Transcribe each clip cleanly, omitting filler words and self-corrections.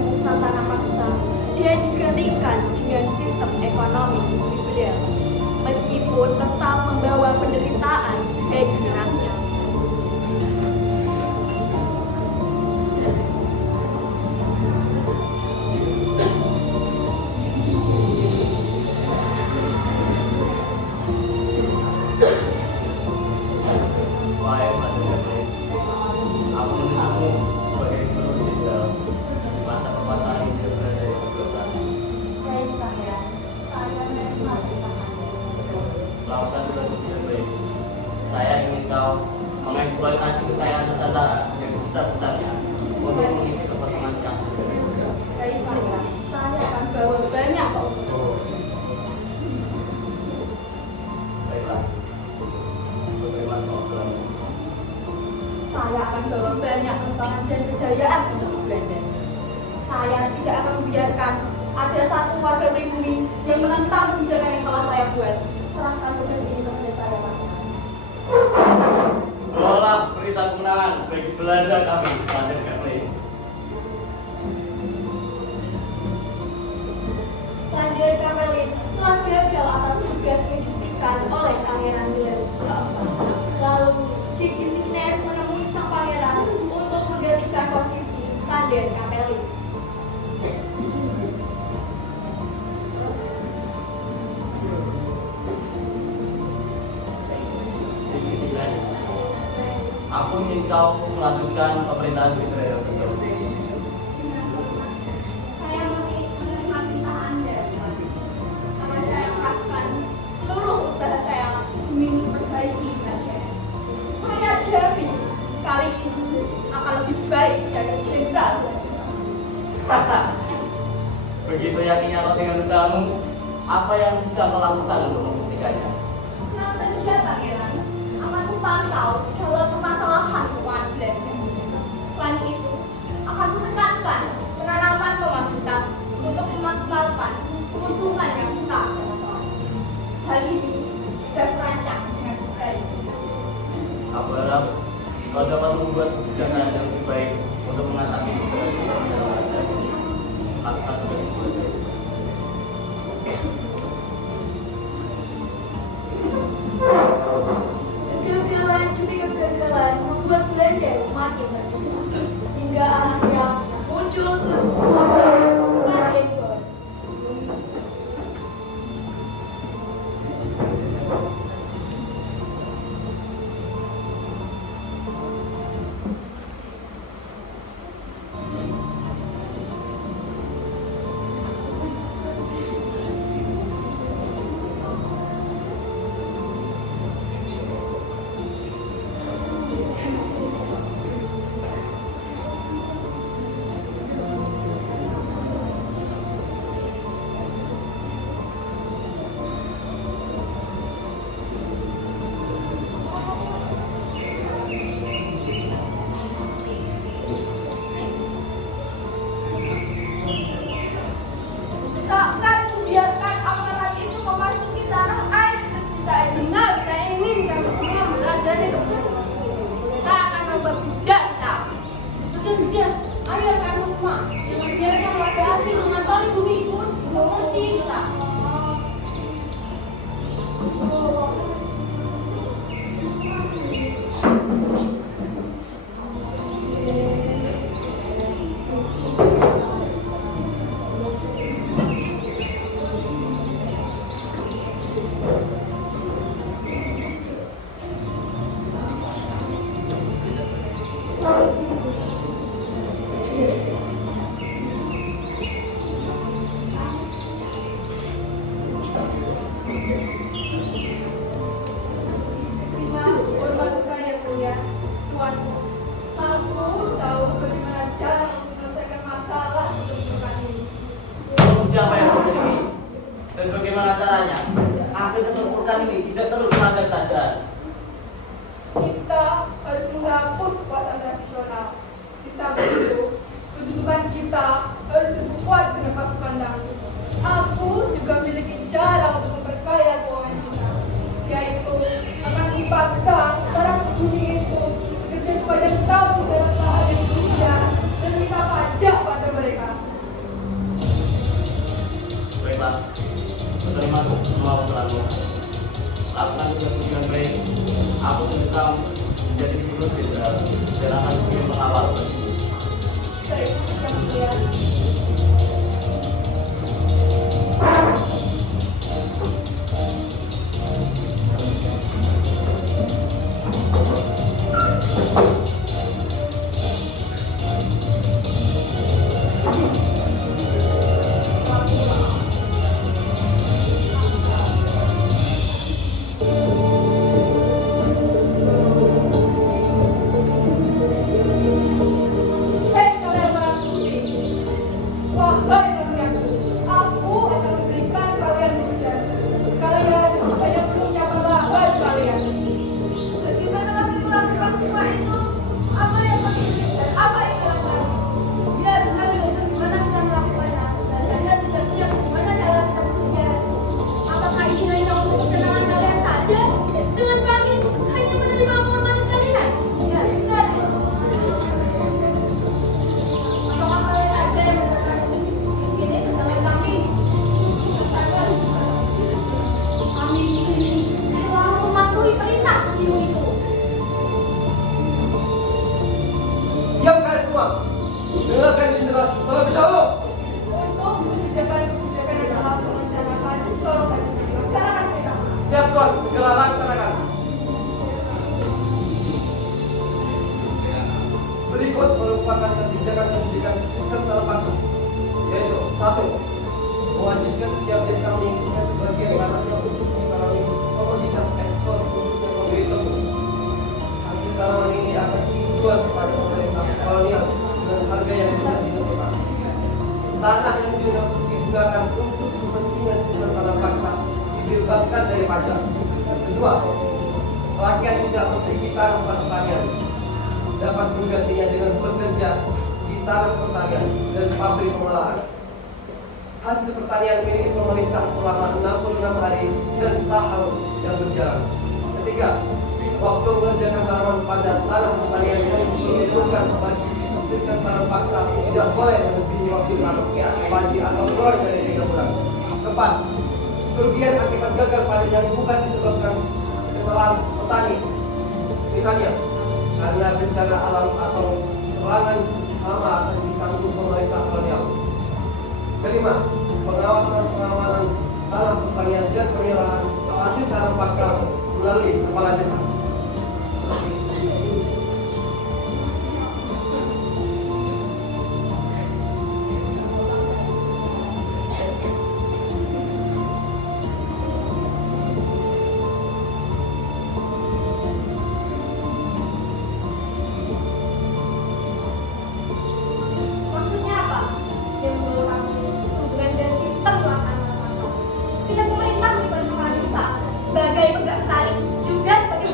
Nusantara paksa dia digantikan dengan sistem ekonomi liberal, meskipun tetap membawa penderitaan bagi rakyat. Lakukan tugas yang baik. Saya ingin kau mengeksploitasi kekayaan Nusantara yang sebesar-besarnya untuk mengisi kekosongan kas. Baik, Pak. Saya akan bawa banyak keuntungan. Baiklah. Terima kasih. Saya akan bawa banyak keuntungan dan kejayaan untuk Belanda. Saya tidak akan membiarkan ada satu warga pribumi yang menentang kebijakan yang telah saya buat. Serahkan tugas ini kepada saya, Pak. Bawalah berita kemenangan bagi Belanda kami, Raden Kepri. Raden Kapelin telah gagal atas tugas yang diberikan oleh Pangeran Wilhelm keempat. Lalu, Gigi Signes menemui sang pangeran untuk menggantikan posisi Raden Kapelin. Aku ingin kau melanjutkan pemerintahan Fitri yang betul. Saya menerima perintah Anda, Pak. Karena saya melakukan seluruh usaha saya demi memperbaiki Indonesia. Saya jamin kali ini akan lebih baik dari jenderal. Begitu yakinnya kau dengan usahamu, apa yang bisa kau lakukan untuk membuktikannya? Tenang saja, Pangeran. Akan kupantau segala permasalahan keuangan Belanda. Selain itu, akan kutekankan penanaman komoditas untuk memaksimalkan keuntungan yang besar. Hal ini sudah terancang dengan baik. Aku harap kau dapat membuat kebijakan yang lebih baik untuk mengatasi segala krisis yang terjadi. Lakukan tugas yang baik. Kegagalan demi kegagalan membuat Belanda semakin terpisah. Hingga akhirnya muncul sesuatu Raden Bos. Takkan membiarkan aparat itu memasuki tanah air kita benar. Kita ingin kami semua berada di tempat kita akan memperbudak kita. Sudah, ayo kamu semua jangan biarkan warga asing mengotori bumi pun mengerti kita. Terima hormat saya mulia Tuanku. Aku tahu bagaimana cara menyelesaikan masalah kependudukan ini. Siapa yang memiliki dan bagaimana caranya agar keterpurukan ini tidak terus melanggar kerajaan? Kita harus menghapus kekuasaan tradisional terima semua usulanmu. Lakukan tugasmu dengan baik. Aku tunjuk kamu menjadi gubernur jenderal dan akan menjadi pengawal. Baik, yang mulia. Hei kalian para putri, wahai kalian, aku akan memberikan kalian hujan. Kalian hanya perlu mencapai wahai kalian. Bagaimana kami melakukan semua itu? Apa yang kami inginkan? Apa yang kalian lakukan? Biar sekali untuk bagaimana kita melakukannya. Dan kalian tidak punya bagaimana cara kita bekerja. Apakah ini hanya untuk kesenangan kalian saja? Dengan kami hanya menerima menghormati kalian? Ya, benar. Apakah kalian ada yang mengatakan ini tentang kami? Kami di sini selalu mematuhi perintah kecil itu. Diam kalian semua. Dengarkan jenderal terlebih dahulu. Untuk kebijakan-kebijakan yang telah direncanakan, tolong kalian laksanakan mereka. Siap Tuan, segera laksanakan. Berikut merupakan kebijakan-kebijakan sistem telepati, yaitu 1. Mewajibkan setiap desa menyisihkan sebagian tanahnya untuk mengalami komoditas ekspor khususnya pembeli tebu. Hasil tanaman ini akan dijual kepada pemerintah kolonial dengan harga yang sudah ditentukan. Tanah yang digunakan untuk kepentingan sistem tanah paksa dibebaskan dari pajak. 2. Rakyat tidak memiliki tanah pertanian dapat menggantinya dengan bekerja di tanah pertanian dan pabrik pengolahan. Hasil pertanian milik pemerintah selama 66 hari dan tahun yang berjalan. 3. Waktu mengerjakan tanaman pada tanah pertanian yang diperlukan bagi diputuskan tanah paksa tidak boleh melebihi waktu tanam padi atau kurang dari 3 bulan. 4. Kerugian akibat gagal panen yang bukan disebabkan kesalahan petani, misalnya karena bencana alam atau serangan hama akan ditanggung pemerintah kolonial. 5. Pengawasan tanah pertanian dan pemilahan hasil tanam paksa melalui kepala desa. Maksudnya apa? Yang menurut kami hubungan dengan sistem pelaksanaan pasar. Pihak pemerintah melibatkan kepala desa sebagai pegawai petani juga sebagai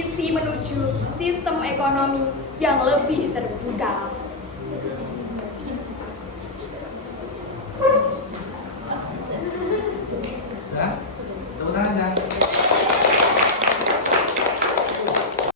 visi menuju sistem ekonomi yang lebih terbuka.